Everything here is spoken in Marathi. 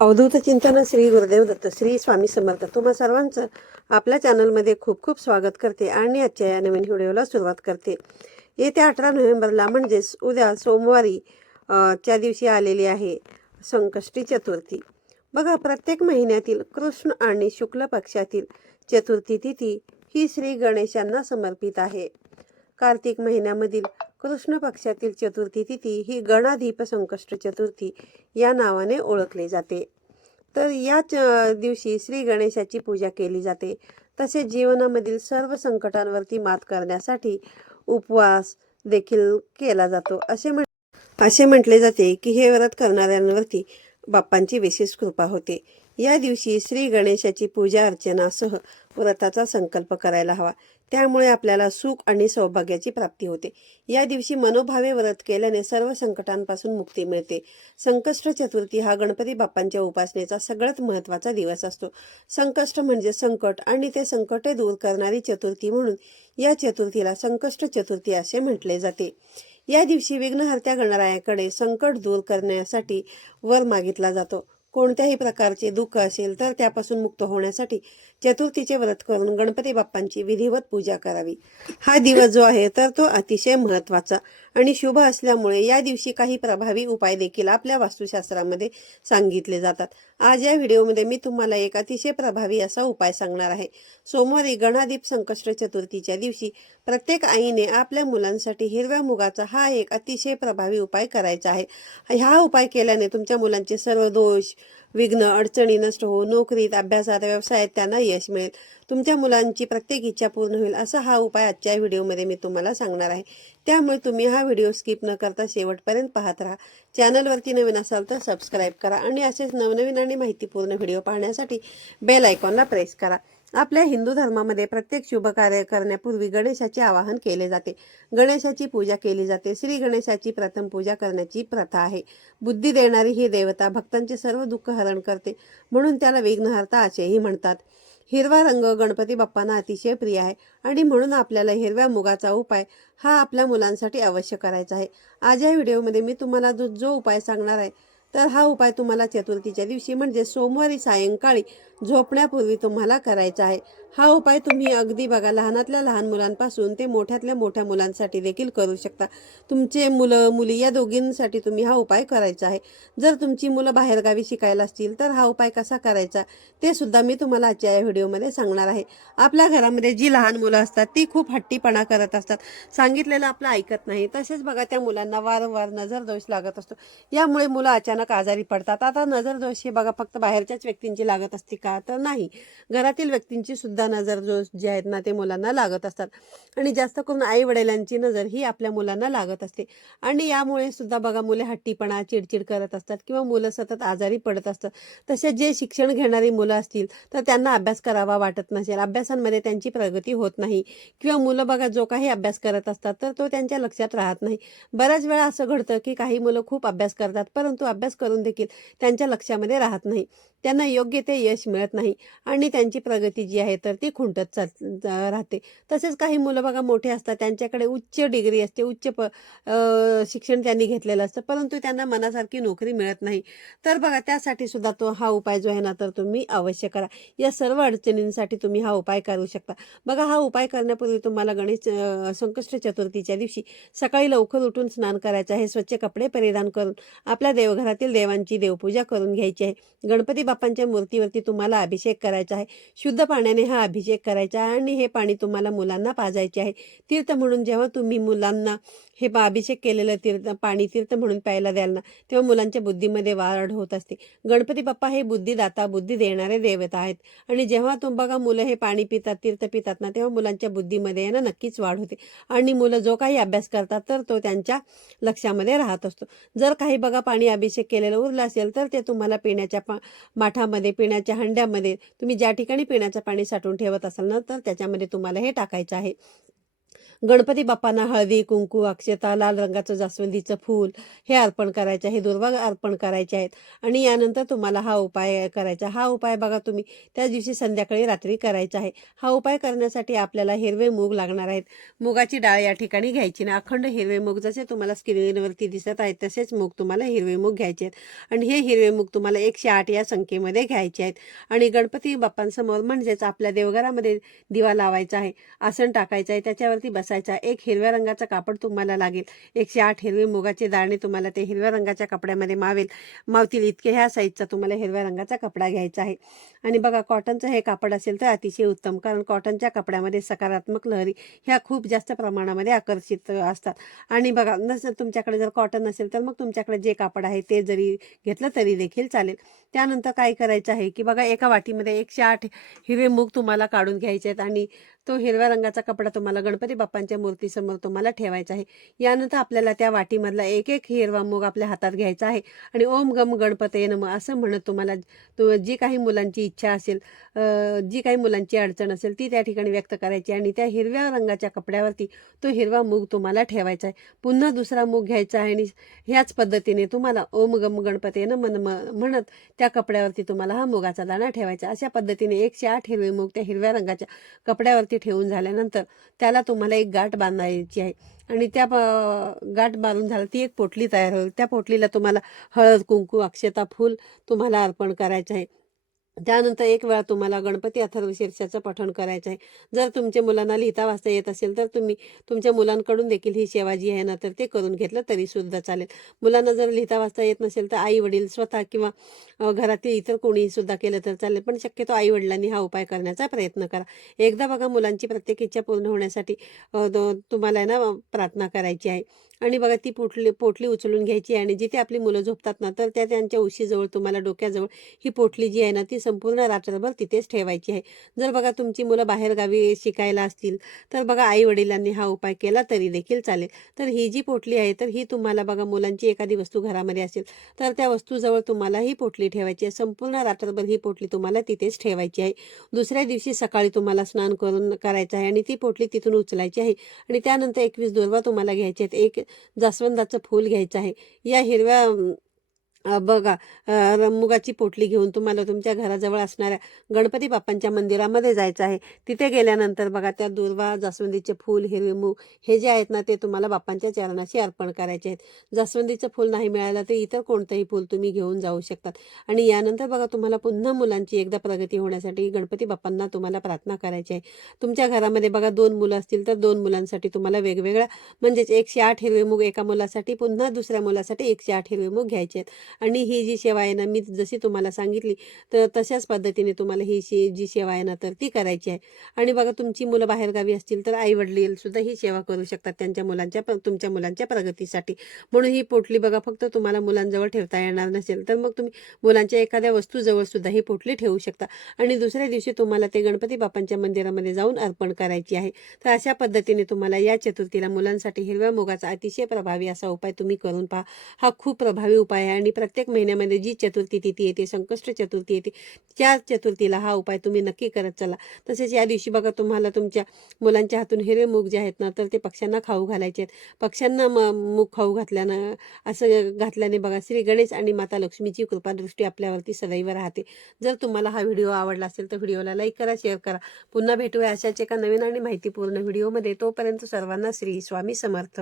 अवधूत चिंतन श्री गुरुदेव दत्त श्री स्वामी समर्थ. तुम्हा सर्वांचं आपल्या चॅनलमध्ये खूप खूप स्वागत करते आणि आजच्या या नवीन व्हिडिओला सुरुवात करते. येत्या अठरा नोव्हेंबरला म्हणजेच उद्या सोमवारी च्या दिवशी आलेली आहे संकष्टी चतुर्थी. बघा प्रत्येक महिन्यातील कृष्ण आणि शुक्ल पक्षातील चतुर्थी तिथी ही श्री गणेशांना समर्पित आहे. कार्तिक महिन्यामधील कृष्ण पक्षातील चतुर्थी तिथी ही गणाधीप संकष्ट चतुर्थी या नावाने ओळखले जाते. तर याच दिवशी श्री गणेशाची पूजा केली जाते. तसेच जीवनामधील सर्व संकटांवरती मात करण्यासाठी उपवास देखील केला जातो. असे म्हण असे म्हटले जाते की हे व्रत करणाऱ्यांवरती बाप्पांची विशेष कृपा होते. या दिवशी श्री गणेशाची पूजा अर्चनासह व्रताचा संकल्प करायला हवा. त्यामुळे आपल्याला सुख आणि सौभाग्याची प्राप्ती होते. या दिवशी मनोभावे व्रत केल्याने सर्व संकटांपासून मुक्ती मिळते. संकष्ट चतुर्थी हा गणपती बाप्पांच्या उपासनेचा सगळ्यात महत्त्वाचा दिवस असतो. संकष्ट म्हणजे संकट आणि ते संकटे दूर करणारी चतुर्थी म्हणून या चतुर्थीला संकष्ट चतुर्थी असे म्हटले जाते. या दिवशी विघ्नहर्त्या गणरायाकडे संकट दूर करण्यासाठी वर मागितला जातो. कोणत्याही प्रकारचे दुःख असेल तर त्यापासून मुक्त होण्यासाठी चतुर्थीचे व्रत करून गणपती बाप्पांची विधिवत पूजा करावी. हा दिवस जो आहे तर तो अतिशय महत्त्वाचा आणि शुभ असल्यामुळे या दिवशी काही प्रभावी उपाय देखील आपल्या वास्तुशास्त्रामध्ये सांगितले जातात. आज या व्हिडिओमध्ये मी तुम्हाला एक अतिशय प्रभावी असा उपाय सांगणार आहे. सोमवारी गणादीप संकष्ट चतुर्थीच्या दिवशी प्रत्येक आईने आपल्या मुलांसाठी हिरव्या मुगाचा हा एक अतिशय प्रभावी उपाय करायचा आहे. हा उपाय केल्याने तुमच्या मुलांचे सर्व दोष विघ्न अडचणी नष्ट हो नोकरीत अभ्यासात व्यवसायात त्यांना यश मिळेल. तुमच्या मुलांची प्रत्येक इच्छा पूर्ण होईल असा हा उपाय आजच्या व्हिडिओमध्ये मी तुम्हाला सांगणार आहे. त्यामुळे तुम्ही हा व्हिडिओ स्किप न करता शेवटपर्यंत पाहत राहा. चॅनलवरती नवीन असाल तर सबस्क्राईब करा आणि असेच नवनवीन आणि माहितीपूर्ण व्हिडिओ पाहण्यासाठी बेल आयकॉनला प्रेस करा. आपल्या हिंदू धर्मामध्ये प्रत्येक शुभ कार्य करण्यापूर्वी गणेशाचे आवाहन केले जाते. गणेशाची पूजा केली जाते. श्री गणेशाची प्रथम पूजा करण्याची प्रथा आहे. बुद्धी देणारी ही देवता भक्तांचे सर्व दुःख हरण करते. म्हणून त्याला विघ्नहर्ता असेही म्हणतात. हिरवा रंग गणपती बाप्पांना अतिशय प्रिय आहे आणि म्हणून आपल्याला हिरव्या मुगाचा उपाय हा आपल्या मुलांसाठी अवश्य करायचा आहे. आज या व्हिडिओमध्ये मी तुम्हाला जो जो उपाय सांगणार आहे तर हा उपाय तुम्हाला चतुर्थीच्या दिवशी म्हणजे सोमवारी सायंकाळी झोपण्यापूर्वी तुम्हाला करायचा आहे. हा उपाय तुम्ही अगदी बघा लहानातल्या लहान मुलांपासून ते मोठ्यातल्या मोठ्या मुलांसाठी देखील करू शकता. तुमचे मुलं मुली या दोघींसाठी तुम्ही हा उपाय करायचा आहे. जर तुमची मुलं बाहेरगावी शिकायला असतील तर हा उपाय कसा करायचा ते सुद्धा मी तुम्हाला आजच्या या व्हिडिओमध्ये सांगणार आहे. आपल्या घरामध्ये जी लहान मुलं असतात ती खूप हट्टीपणा करत असतात. सांगितलेलं आपलं ऐकत नाही. तसेच बघा त्या मुलांना वारंवार नजर दोष लागत असतो. यामुळे मुलं अचानक आजारी पडतात. आता नजर दोष हे बघा फक्त बाहेरच्याच व्यक्तींची लागत असते का? तर नाही. घरातील व्यक्तींची सुद्धा नजर जो जे आहेत ना ते मुलांना लागत असतात. आणि जास्त करून आई वडिलांची नजर ही आपल्या मुलांना लागत असते. आणि यामुळे सुद्धा बघा मुले हट्टीपणा चिडचिड करत असतात किंवा मुलं सतत आजारी पडत असतात. तसे जे शिक्षण घेणारी मुलं असतील तर त्यांना अभ्यास करावा वाटत नसेल. अभ्यासांमध्ये त्यांची प्रगती होत नाही. किंवा मुलं बघा जो काही अभ्यास करत असतात तर तो त्यांच्या लक्षात राहत नाही. बऱ्याच वेळा असं घडतं की काही मुलं खूप अभ्यास करतात परंतु अभ्यास करून देखील त्यांच्या लक्षामध्ये राहत नाही. त्यांना योग्य ते यश मिळत नाही. आणि त्यांची प्रगती जी आहे तर ती खुंटत चाल राहते. तसेच काही मुलं बघा मोठे असतात त्यांच्याकडे उच्च डिग्री असते उच्च प शिक्षण त्यांनी घेतलेलं असतं परंतु त्यांना मनासारखी नोकरी मिळत नाही. तर बघा त्यासाठी सुद्धा तो हा उपाय जो आहे ना तर तुम्ही अवश्य करा. या सर्व अडचणींसाठी तुम्ही हा उपाय करू शकता. बघा हा उपाय करण्यापूर्वी तुम्हाला गणेश संकष्ट चतुर्थीच्या दिवशी सकाळी लवकर उठून स्नान करायचं आहे स्वच्छ कपडे परिधान करून आपल्या देवघरातील देवांची देवपूजा करून घ्यायची आहे. गणपती बाप्पांच्या मूर्तीवरती तुम्हाला अभिषेक करायचा आहे. शुद्ध पाण्याने हा अभिषेक करायचा आहे आणि हे पाणी तुम्हाला मुलांना पाजायचे आहे. तीर्थ म्हणून जेव्हा तुम्ही मुलांना हे अभिषेक केलेलं तीर्थ पाणी तीर्थ म्हणून प्यायला द्याल ना तेव्हा मुलांच्या बुद्धीमध्ये वाढ होत असते. गणपती बाप्पा हे बुद्धिदाता बुद्धी देणारे देवता आहेत. आणि जेव्हा तुम बघा मुलं हे पाणी पितात तीर्थ पितात ना तेव्हा मुलांच्या बुद्धीमध्ये आहे ना नक्कीच वाढ होते. आणि मुलं जो काही अभ्यास करतात तर तो त्यांच्या लक्षामध्ये राहत असतो. जर काही बघा पाणी अभिषेक केलेलं उरलं असेल तर ते तुम्हाला पिण्याच्या माठामध्ये पिण्याच्या भांड्यामध्ये तुम्ही ज्या ठिकाणी पिण्याचं पाणी साठवून ठेवत असाल ना तर त्याच्यामध्ये तुम्हाला हे टाकायचं आहे. गणपती बाप्पांना हळदी कुंकू अक्षता लाल रंगाचं जास्वंदीचं फूल हे अर्पण करायचं आहे. दुर्वा अर्पण करायचे आहेत. आणि यानंतर तुम्हाला हा उपाय करायचा. हा उपाय बघा तुम्ही. त्याच दिवशी संध्याकाळी रात्री करायचा आहे. हा उपाय करण्यासाठी आपल्याला हिरवे मूग लागणार आहेत. मुगाची डाळ या ठिकाणी घ्यायची ना. अखंड हिरवे मूग जसे तुम्हाला स्क्रीनवरती दिसत आहेत तसेच मूग तुम्हाला हिरवे मूग घ्यायचे आहेत. आणि हे हिरवे मूग तुम्हाला एकशे आठ या संख्येमध्ये घ्यायचे आहेत. आणि गणपती बाप्पांसमोर म्हणजेच आपल्या देवघरामध्ये दिवा लावायचा आहे. आसन टाकायचं आहे. त्याच्यावरती बस. असायचा. एक हिरव्या रंगाचं कापड तुम्हाला लागेल. एकशे आठ हिरवे मुगाचे दाणे तुम्हाला ते हिरव्या रंगाच्या कपड्यामध्ये मावेल. मावतील. इतके ह्या साईजचा तुम्हाला हिरव्या रंगाचा कपडा घ्यायचा आहे. आणि बघा कॉटनचं हे कापड असेल तर अतिशय उत्तम कारण कॉटनच्या कपड्यामध्ये सकारात्मक लहरी ह्या खूप जास्त प्रमाणामध्ये आकर्षित असतात. आणि बघा नसेल तुमच्याकडे जर कॉटन असेल तर मग तुमच्याकडे जे कापड आहे ते जरी घेतलं तरी देखील चालेल. त्यानंतर काय करायचं आहे की बघा एका वाटीमध्ये एकशे आठ हिरवे मूग तुम्हाला काढून घ्यायचे आहेत आणि तो हिरव्या रंगाचा कपडा तुम्हाला गणपती बाप्पा बाप्पांच्या मूर्तीसमोर तुम्हाला ठेवायचा आहे. यानंतर आपल्याला त्या वाटीमधला एक एक हिरवा मूग आपल्या हातात घ्यायचा आहे. आणि ओम गम गणपते नम असं म्हणत तुम्हाला जी काही मुलांची इच्छा असेल जी काही मुलांची अडचण असेल ती त्या ठिकाणी व्यक्त करायची. आणि त्या हिरव्या रंगाच्या कपड्यावरती तो हिरवा मूग तुम्हाला ठेवायचा आहे. पुन्हा दुसरा मूग घ्यायचा आहे आणि ह्याच पद्धतीने तुम्हाला ओम गम गणपते मन म्हणत त्या कपड्यावरती तुम्हाला हा मुगाचा दाणा ठेवायचा अशा पद्धतीने एकशे आठ हिरवे मूग त्या हिरव्या रंगाच्या कपड्यावरती ठेवून झाल्यानंतर त्याला तुम्हाला एक गाठ बांधायची आहे. आणि त्या प- गाठ बांधून झालं ती एक पोटली तयार होईल. त्या पोटलीला तुम्हाला हळद कुंकू अक्षता फूल तुम्हाला अर्पण करायचं आहे. त्यानंतर एक वेळा तुम्हाला गणपती अथर्व शीर्षाचं पठण करायचं आहे. जर तुमच्या मुलांना लिहिता वाचता येत असेल तर तुम्ही तुमच्या मुलांकडून देखील ही सेवा जी आहे ना तर ते करून घेतलं तरी सुद्धा चालेल. मुलांना जर लिहिता वाचता येत नसेल तर आई वडील स्वतः किंवा घरातील इतर कोणी सुद्धा केलं तर चालेल. पण शक्यतो आई वडिलांनी हा उपाय करण्याचा प्रयत्न करा. एकदा बघा मुलांची प्रत्येक इच्छा पूर्ण होण्यासाठी तुम्हाला आहे ना प्रार्थना करायची आहे. आणि बघा ती पोटली पोटली उचलून घ्यायची आहे आणि जिथे आपली मुलं झोपतात ना तर त्या त्यांच्या उशीजवळ तुम्हाला डोक्याजवळ ही पोटली जी आहे ना ती संपूर्ण रात्रभर तिथेच ठेवायची आहे. जर बघा तुमची मुलं बाहेरगावी शिकायला असतील तर बघा आई वडिलांनी हा उपाय केला तरी देखील चालेल. तर ही जी पोटली आहे तर ही तुम्हाला बघा मुलांची एखादी वस्तू घरामध्ये असेल तर त्या वस्तूजवळ तुम्हाला ही पोटली ठेवायची आहे. संपूर्ण रात्रभर ही पोटली तुम्हाला तिथेच ठेवायची आहे. दुसऱ्या दिवशी सकाळी तुम्हाला स्नान करून करायचं आहे आणि ती पोटली तिथून उचलायची आहे. आणि त्यानंतर एकवीस दुर्वा तुम्हाला घ्यायची आहेत. एक जास्वंदाचं फूल घ्यायचं आहे. या हिरव्या बघा मुगाची पोटली घेऊन तुम्हाला तुमच्या घराजवळ असणाऱ्या गणपती बाप्पांच्या मंदिरामध्ये जायचं आहे. तिथे गेल्यानंतर बघा त्या दुर्वा जास्वंदीचे फूल हिरवे मूग हे जे आहेत ना ते तुम्हाला बाप्पांच्या चरणाशी अर्पण करायचे आहेत. जास्वंदीचं फूल नाही मिळालं तर इतर कोणतंही फूल तुम्ही घेऊन जाऊ शकतात. आणि यानंतर बघा तुम्हाला पुन्हा मुलांची एकदा प्रगती होण्यासाठी गणपती बाप्पांना तुम्हाला प्रार्थना करायची आहे. तुमच्या घरामध्ये बघा दोन मुलं असतील तर दोन मुलांसाठी तुम्हाला वेगवेगळ्या म्हणजेच एकशे आठ हिरवे मूग एका मुलासाठी पुन्हा दुसऱ्या मुलासाठी एकशे आठ हिरवे मूग घ्यायचे आहेत. आणि ही जी सेवा आहे ना मी जशी तुम्हाला सांगितली तर तशाच पद्धतीने तुम्हाला ही शे जी सेवा आहे ना तर ती करायची आहे. आणि बघा तुमची मुलं बाहेरगावी असतील तर आई ही सेवा करू शकतात त्यांच्या मुलांच्या प- तुमच्या मुलांच्या प्रगतीसाठी. म्हणून ही पोटली बघा फक्त तुम्हाला मुलांजवळ ठेवता येणार नसेल तर मग तुम्ही मुलांच्या एखाद्या वस्तूजवळ सुद्धा ही पोटली ठेवू शकता. आणि दुसऱ्या दिवशी तुम्हाला ते गणपती बाप्पांच्या मंदिरामध्ये जाऊन अर्पण करायची आहे. तर अशा पद्धतीने तुम्हाला या चतुर्थीला मुलांसाठी हिरव्या मुगाचा अतिशय प्रभावी असा उपाय तुम्ही करून पहा. हा खूप प्रभावी उपाय आहे आणि प्रत्येक महिन्यामध्ये जी चतुर्थी तिथी येते संकष्ट चतुर्थी येते त्या चतुर्थीला हा उपाय तुम्ही नक्की करत चला. तसेच या दिवशी बघा तुम्हाला तुमच्या मुलांच्या हातून हिरवे मूग जे आहेत ना तर ते पक्ष्यांना खाऊ घालायचे आहेत. पक्ष्यांना म मूग खाऊ घातल्यानं असं घातल्याने बघा श्री गणेश आणि माता लक्ष्मीची कृपादृष्टी आपल्यावरती सदैव राहते. जर तुम्हाला हा व्हिडिओ आवडला असेल तर व्हिडिओला लाईक करा शेअर करा. पुन्हा भेटूया अशाच एका नवीन आणि माहितीपूर्ण व्हिडिओमध्ये. तोपर्यंत सर्वांना श्री स्वामी समर्थ.